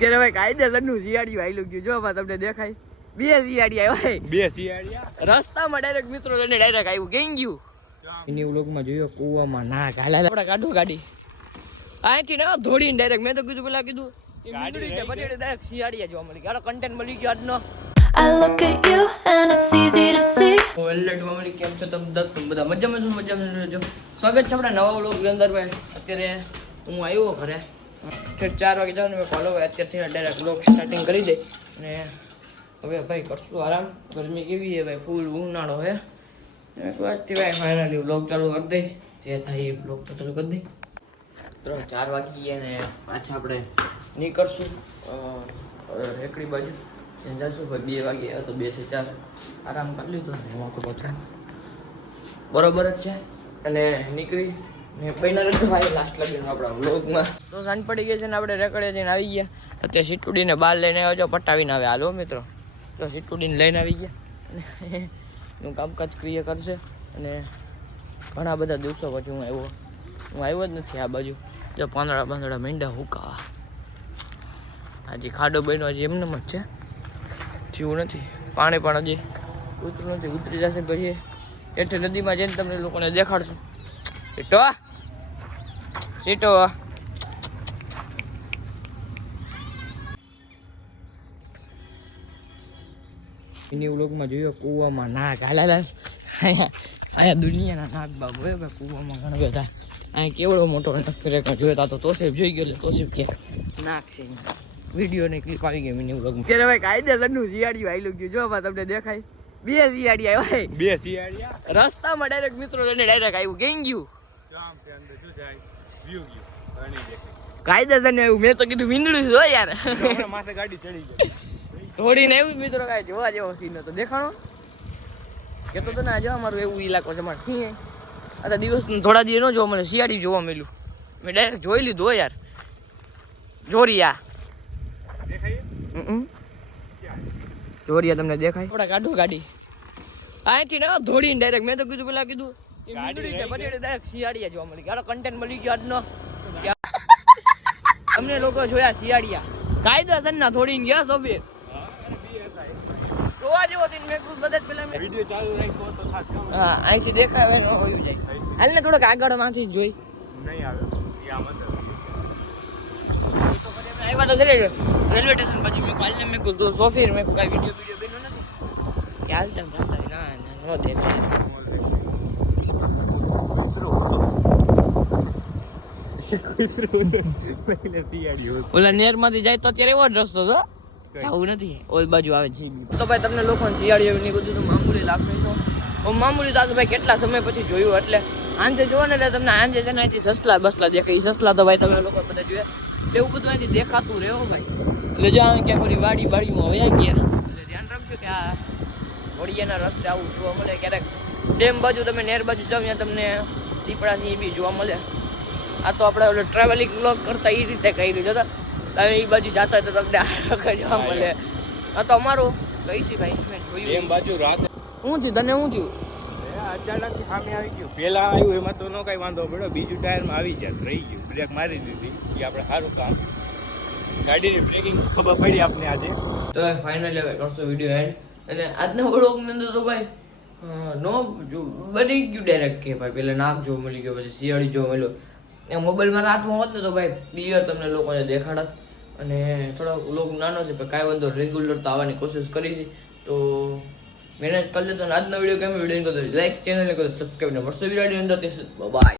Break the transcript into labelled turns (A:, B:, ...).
A: ત્યારે ભાઈ કાયદેસરનું શિયાળિયું આવેલું ગયું. જો બા તમને દેખાય. બે શિયાળી આવ્યા
B: બે શિયાળી
A: રસ્તામાં ડાયરેક્ટ મિત્રો તને ડાયરેક્ટ આવ્યું. કેમ ગયું. એની વ્લોગમાં જોયો કૂવામાં ના ગાલા આપણે કાઢો ગાડી. અહીંથી ના ધોડીને ડાયરેક્ટ મેં તો કીધું પેલા કીધું
B: ગાડી
A: છે પછી ડાયરેક્ટ શિયાળીયા જોવા મળી. ગાડો કન્ટેન્ટ મળી ગયો આજનો.
C: I look at you and it's easy to see.
A: વેલટ મળી કેમ છો તમે દસ તમે બધા મજામાં છો? મજામાં રહેજો સ્વાગત છે આપણા નવા વ્લોગ અંદર ભાઈ. અત્યારે હું આવ્યો ઘરે. ઠેર ચાર વાગે જાઉં ને મેં કોલો અત્યારથી ડાયરેક્ટ વ્લોગ સ્ટાર્ટિંગ કરી દે. અને હવે ભાઈ કરશું આરામ. ગરમી કેવી છે ભાઈ? ફૂલ ઉનાળો હે. એક વાતથી ભાઈ ફાઇનલી વ્લોગ ચાલુ કરી દઈ જે થાય એ વ્લોગ તો ચાલુ કરી દઈ ત્રણ ચાર વાગીએ ને પાછા આપણે નીકળશું. રેકડી બાજુ. જશું. ભાઈ બે વાગે આવ્યો તો બેથી ચાર. આરામ કરી લીધો. ને એમાં બરોબર જ છે. અને નીકળી ને તો પડી ગઈ છે ને આપણે રેકડે જઈને આવી ગયા. અત્યારે સીટુડીને બહાર લઈને આવ્યો છો, પટાવીને આવે. હાલો મિત્રો. તો સીટુડીને લઈને આવી ગયા. અને એનું કામકાજ ક્રિયા કરશે. અને ઘણા બધા દિવસો પછી હું આવ્યો. હું આવ્યો જ નથી આ બાજુ. જો પાંદડા પાંદડા મીંડા હુકાવા. હજી ખાડો બન્યો હજી એમને જ છે. જીવું નથી. પાણી પણ હજી ઉતરું નથી. ઉતરી જશે પછી એટલે નદીમાં જઈને તમને લોકોને દેખાડશું. સીટો સીટો. એની વ્લોગમાં જોયો કૂવામાં નાગ. હાલાલા અહીંયા અહીંયા દુનિયાના નાગ બાબુ હોય કૂવામાં ઘણા બધા. અહીંયા કેવડો મોટો ખરેખર જોયો તો તોસેફ જોઈ ગયો એટલે તોસેફ કે નાગ છે વીડિયો ને ક્લિપ આવી ગઈ મિની વ્લોગમાં. ત્યારે ભાઈ કાયદેસરનું શિયાળિયું આવેલું ગયું. જો તમને દેખાય. બે શિયાળી આવ્યા
B: બે શિયાળી
A: રસ્તામાં ડાયરેક્ટ મિત્રો તને ડાયરેક્ટ આવ્યું. ગેંગ્યું. ગયું
B: છે અંદર જો જાય. વ્યૂ તને પાણી
A: કાયદેસર ને આવ્યું મેં તો કીધું વીંદડું છે યાર.
B: માથે ગાડી ચડી ગઈ.
A: થોડીને જ મિત્રો કાંઈ જોવા જેવો સીન હતો. દેખાણો? કેતો તો ના જો અમારું એવું ઇલાકો છે મારે. સિંહ આ તો દિવસ થોડા દિવસ ન જોવા મળે શિયાળી જોવા મળ્યું. મેં ડાયરેક્ટ જોઈ લીધું યાર. જોરિયા.
B: દેખાય?
A: હમ. જોરિયા તમને દેખાય? થોડા કાઢો ગાડી. અહીંથી ના ધોડીને ડાયરેક્ટ મેં તો કીધું પેલા કીધું
B: ગાડી
A: છે
B: રહી
A: ડાયરેક્ટ શિયાળિયા જોવા મળી. ગયા કન્ટેન્ટ મળી ગયો આજનો. અમને લોકો જોયા શિયાળિયા. કાયદેસર ના થોડીને ગયા સોફીર જોવા જેવો છે મેં કીધું બધા પેલા મેં
B: ચાલુ રાખ્યો તો
A: હા અહીંથી દેખાય હોયું જાય. હાલ ને થોડોક આગળમાંથી જોઈ.
B: નહીં આવે. એ આમ
A: આવ્યા તો છે રેલવે સ્ટેશન પછી મેં કાલને મેં કીધું સોફીર મેં કઈ વીડિયો વીડિયો બન્યો નથી. હાલ તેમ ચાલતા ના ના ન દેખાય. ઓલા નેરમાંથી જાય તો અત્યારે એવો જ રસ્તો હતો જવું નથી. ઓલ બાજુ આવે છે. તો ભાઈ તમને લોકો શિયાળી ને બધું તો મામૂલી લાગતું તો. મામૂલી તો ભાઈ કેટલા સમય પછી જોયું એટલે. આંજે જોવો ને એટલે તમને આંજે છે ને અહીંથી સસલા બસલા દેખાય. સસલા તો ભાઈ તમે લોકો બધા જોયા એવું બધું અહીંથી દેખાતું રહે ભાઈ. એટલે જો આમ ક્યાંક ઓલી વાડી વાડીમાં વયા ગયા. એટલે ધ્યાન રાખજો કે આ વડિયાના રસ્તે આવું જોવા મળે. ક્યારેક ડેમ બાજુ તમે નેર બાજુ જાઓ ત્યાં તમને દીપડા સિંહ બી જોવા મળે. આ તો આપણે ઓલો ટ્રાવેલિંગ બ્લોગ કરતા એ રીતે કર્યું. જો તમે એ બાજુ જતા તો તમને આ જોવા મળે. આ તો અમારું. કહીશી ભાઈ મેં
B: એમ બાજુ રાત
A: હું થયું? તને હું થયું?
B: અચાનક સામે આવી ગયું. પેલા આવ્યું એમાં તો ન કાંઈ વાંધો પડ્યો. બીજું ટાયરમાં આવી જાય રહી ગયું. બ્રેક મારી દીધી. એ આપણે સારું કામ. ગાડીની બ્રેકિંગ ખબર પડી આપણે આજે.
A: તો ફાઇનલી હવે કરશો વીડિયો એન્ડ અને આજના વ્લોગની અંદર તો ભાઈ નો જો બની ગયું ડાયરેક્ટ કે ભાઈ. પેલા નાક જોવા મળી ગયો પછી શિયાળી જોવા મળ્યો એ મોબાઈલમાં હાથમાં હોત ને તો ભાઈ ક્લિયર તમને લોકોને દેખાડત. અને થોડો લોક નાનો છે, પણ કાંઈ વાંધો રેગ્યુલર તો આવવાની કોશિશ કરી છે. તો મેનેજ કરી લેતો આજનો વીડિયો કેમ વીડિયો કરો લાઈક ચેનલને કરો સબસ્ક્રાઈબ ને મળશે વિડીયોની અંદર. બાય